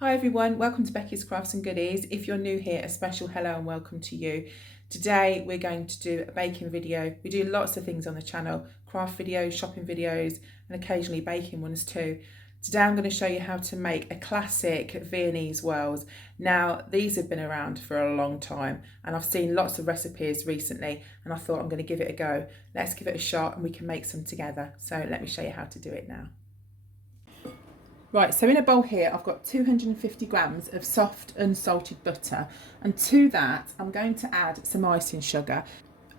Hi everyone, welcome to Becky's Crafts and Goodies. If you're new here, a special hello and welcome to you. Today we're going to do a baking video. We do lots of things on the channel, craft videos, shopping videos, and occasionally baking ones too. Today I'm going to show you how to make a classic Viennese Whirls. Now these have been around for a long time and I've seen lots of recipes recently and I thought I'm going to give it a go. Let's give it a shot and we can make some together. So let me show you how to do it now. Right, so in a bowl here, I've got 250 grams of soft unsalted butter, and to that, I'm going to add some icing sugar,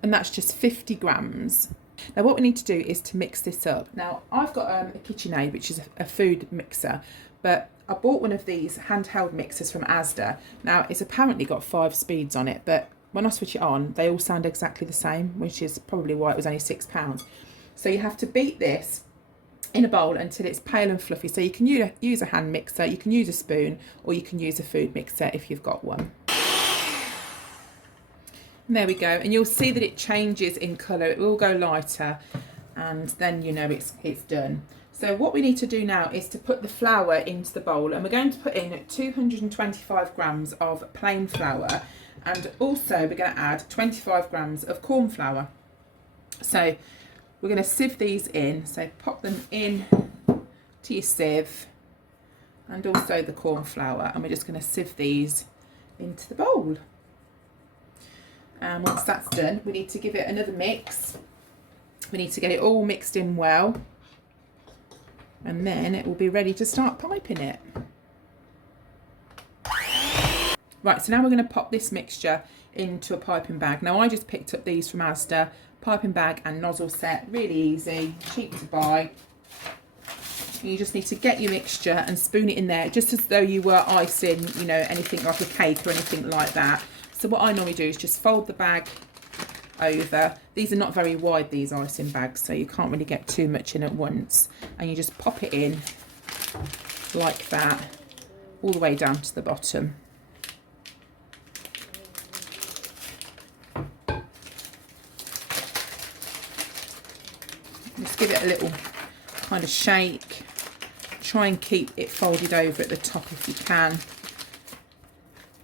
and that's just 50 grams. Now what we need to do is to mix this up. Now I've got a KitchenAid, which is a food mixer, but I bought one of these handheld mixers from Asda. Now it's apparently got 5 speeds on it, but when I switch it on, they all sound exactly the same, which is probably why it was only £6. So you have to beat this in a bowl until it's pale and fluffy. So you can use a hand mixer, you can use a spoon, or you can use a food mixer if you've got one. And there we go, and you'll see that it changes in colour. It will go lighter and then you know it's done. So what we need to do now is to put the flour into the bowl, and we're going to put in 225 grams of plain flour, and also we're going to add 25 grams of corn flour. So we're going to sieve these in, so pop them in to your sieve, and also the corn flour, and we're just going to sieve these into the bowl. And once that's done, we need to give it another mix. We need to get it all mixed in well, and then it will be ready to start piping it. Right, so now we're going to pop this mixture into a piping bag. Now I just picked up these from Asda, piping bag and nozzle set, really easy, cheap to buy. You just need to get your mixture and spoon it in there, just as though you were icing, you know, anything like a cake or anything like that. So what I normally do is just fold the bag over. These are not very wide, these icing bags, so you can't really get too much in at once. And you just pop it in like that, all the way down to the bottom. Just give it a little kind of shake. Try and keep it folded over at the top if you can.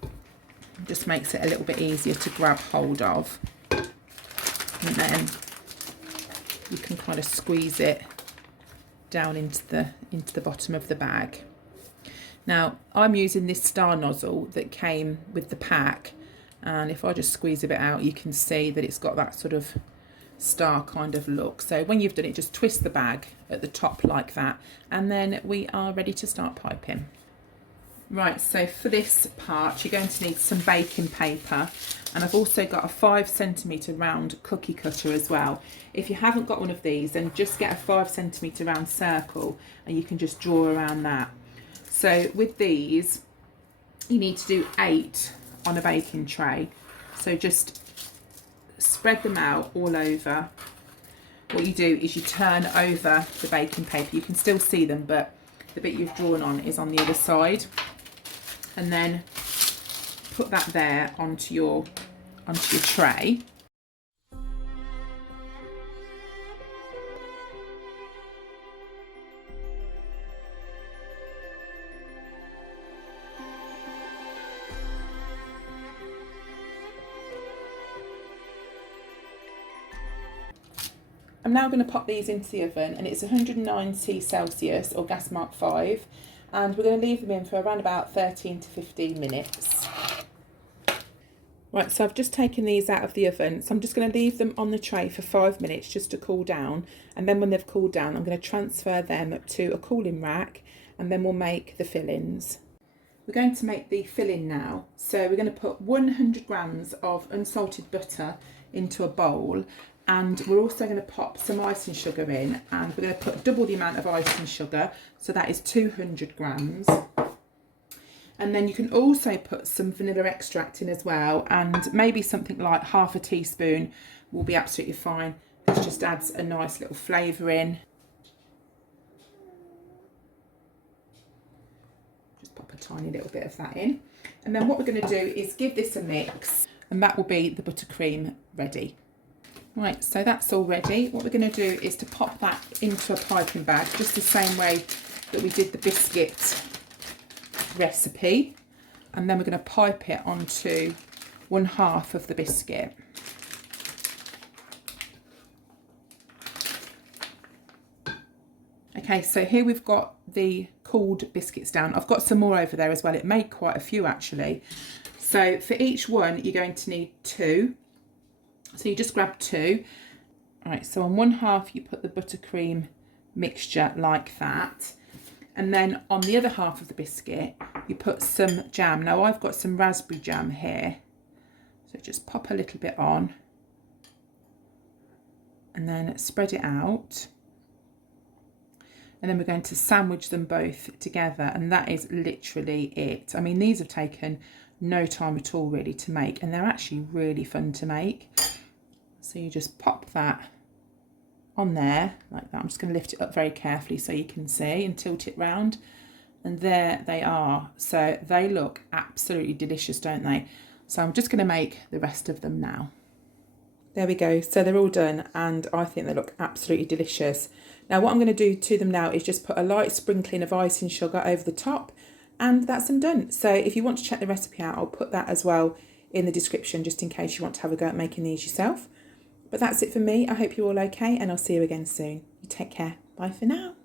It just makes it a little bit easier to grab hold of. And then you can kind of squeeze it down into the bottom of the bag. Now I'm using this star nozzle that came with the pack, and if I just squeeze a bit out, you can see that it's got that sort of star kind of look. So when you've done it, just twist the bag at the top like that, and then we are ready to start piping. Right, so for this part you're going to need some baking paper, and I've also got a 5cm round cookie cutter as well. If you haven't got one of these, then just get a 5cm round circle and you can just draw around that. So with these you need to do 8 on a baking tray, so just spread them out all over. What you do is you turn over the baking paper. You can still see them, but the bit you've drawn on is on the other side, and then put that there onto your tray. I'm now going to pop these into the oven, and it's 190 Celsius or gas mark 5, and we're going to leave them in for around about 13 to 15 minutes. Right, so I've just taken these out of the oven, so I'm just going to leave them on the tray for 5 minutes just to cool down, and then when they've cooled down I'm going to transfer them to a cooling rack, and then we'll make the fillings. We're going to make the filling now, so we're going to put 100 grams of unsalted butter into a bowl, and we're also going to pop some icing sugar in, and we're going to put double the amount of icing sugar, so that is 200 grams. And then you can also put some vanilla extract in as well, and maybe something like half a teaspoon will be absolutely fine. This just adds a nice little flavour in. Just pop a tiny little bit of that in. And then what we're going to do is give this a mix, and that will be the buttercream ready. Right, so that's all ready. What we're going to do is to pop that into a piping bag, just the same way that we did the biscuit recipe, and then we're going to pipe it onto 1/2 of the biscuit. Okay, so here we've got the cooled biscuits down. I've got some more over there as well. It made quite a few actually. So for each one, you're going to need 2. So you just grab 2. All right, so on 1/2 you put the buttercream mixture like that. And then on the other half of the biscuit, you put some jam. Now I've got some raspberry jam here. So just pop a little bit on and then spread it out. And then we're going to sandwich them both together, and that is literally it. I mean, these have taken no time at all really to make, and they're actually really fun to make. So you just pop that on there like that. I'm just going to lift it up very carefully so you can see and tilt it round. And there they are. So they look absolutely delicious, don't they? So I'm just going to make the rest of them now. There we go. So they're all done, and I think they look absolutely delicious. Now what I'm going to do to them now is just put a light sprinkling of icing sugar over the top, and that's them done. So if you want to check the recipe out, I'll put that as well in the description, just in case you want to have a go at making these yourself. But that's it for me. I hope you're all okay, and I'll see you again soon. You take care. Bye for now.